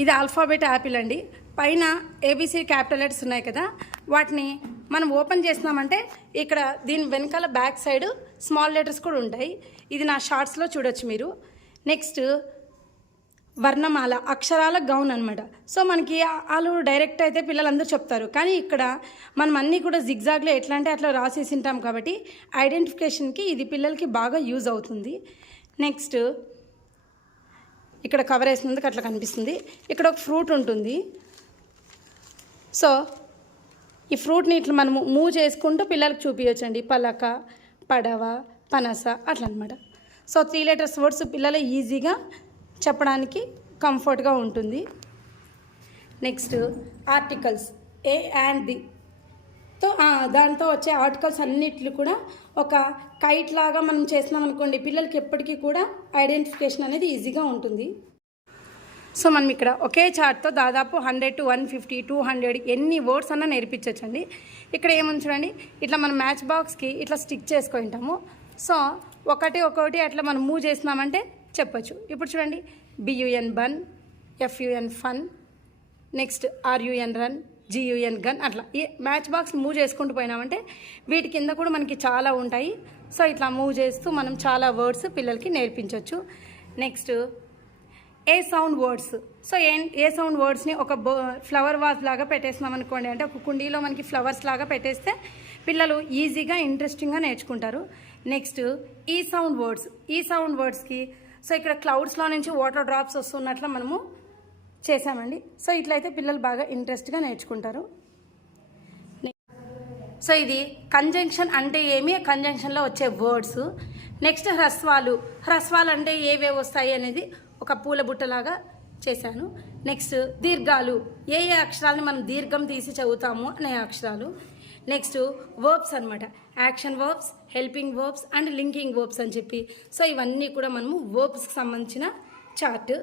ఇది alphabet Apple అండి. పైన ఏబిసి క్యాపిటల్ లెటర్స్ ఉన్నాయి కదా, వాటిని మనం ఓపెన్ చేసినామంటే ఇక్కడ దీని వెనకాల బ్యాక్ సైడ్ స్మాల్ లెటర్స్ కూడా ఉంటాయి. ఇది నా షార్ట్స్లో చూడొచ్చు మీరు. నెక్స్ట్ వర్ణమాల, అక్షరాల గౌన్ అనమాట. సో మనకి వాళ్ళు డైరెక్ట్ అయితే పిల్లలందరూ చెప్తారు, కానీ ఇక్కడ మనం అన్నీ కూడా జిగ్జాగ్లో ఎట్లా అంటే అట్లా రాసేసి ఉంటాం కాబట్టి ఐడెంటిఫికేషన్కి ఇది పిల్లలకి బాగా యూజ్ అవుతుంది. నెక్స్ట్ ఇక్కడ కవర్ వేసినందుకు అట్లా కనిపిస్తుంది. ఇక్కడ ఒక ఫ్రూట్ ఉంటుంది. సో ఈ ఫ్రూట్ని ఇట్లా మనము మూవ్ చేసుకుంటూ పిల్లలకు చూపించండి. పలక, పడవ, పనస అట్లా అనమాట. సో 3 లెటర్స్ వర్డ్స్ పిల్లలు ఈజీగా చెప్పడానికి కంఫర్ట్గా ఉంటుంది. Next articles, A and the తో దాంతో వచ్చే ఆర్టికల్స్ అన్నిట్లు కూడా ఒక కైట్ లాగా మనం చేసినాం అనుకోండి, పిల్లలకి ఎప్పటికీ కూడా ఐడెంటిఫికేషన్ అనేది ఈజీగా ఉంటుంది. సో మనం ఇక్కడ ఒకే చార్ట్తో దాదాపు 100 to 150, 200 ఎన్ని వర్డ్స్ అన్నా నేర్పించవచ్చండి. ఇక్కడ ఏముంది చూడండి, ఇట్లా మనం మ్యాచ్ బాక్స్కి ఇట్లా స్టిక్ చేసుకుంటాము. సో ఒకటి అట్లా మనం మూవ్ చేసినామంటే చెప్పచ్చు. ఇప్పుడు చూడండి, B U N bun, F U N fun, next R U N run, G U N gun, అట్లా ఈ మ్యాచ్ బాక్స్ మూవ్ చేసుకుంటూ పోయినామంటే వీటి కింద కూడా మనకి చాలా ఉంటాయి. సో ఇట్లా మూవ్ చేస్తూ మనం చాలా వర్డ్స్ పిల్లలకి నేర్పించవచ్చు. నెక్స్ట్ ఏ సౌండ్ వర్డ్స్. సో ఏ సౌండ్ వర్డ్స్ని ఒక ఫ్లవర్ వాజ్ లాగా పెట్టేసినాం అనుకోండి, అంటే ఒక కుండీలో మనకి ఫ్లవర్స్ లాగా పెట్టేస్తే పిల్లలు ఈజీగా ఇంట్రెస్టింగ్గా నేర్చుకుంటారు. నెక్స్ట్ ఈ సౌండ్ వర్డ్స్. ఈ సౌండ్ వర్డ్స్కి సో ఇక్కడ క్లౌడ్స్లో నుంచి వాటర్ డ్రాప్స్ వస్తున్నట్లు మనము చేసామండి. సో ఇట్లయితే పిల్లలు బాగా ఇంట్రెస్ట్గా నేర్చుకుంటారు. సో ఇది కంజంక్షన్ అంటే ఏమి, కంజంక్షన్లో వచ్చే వర్డ్స్. నెక్స్ట్ హ్రస్వాలు. హ్రస్వాలు అంటే ఏవే వస్తాయి అనేది ఒక పూల బుట్టలాగా చేశాను. నెక్స్ట్ దీర్ఘాలు, ఏ అక్షరాలని మనం దీర్ఘం తీసి చదువుతాము అనే అక్షరాలు. నెక్స్ట్ వర్బ్స్ అనమాట, action verbs, helping verbs and linking verbs అని చెప్పి. సో ఇవన్నీ కూడా మనము వర్బ్స్కి సంబంధించిన చార్ట్.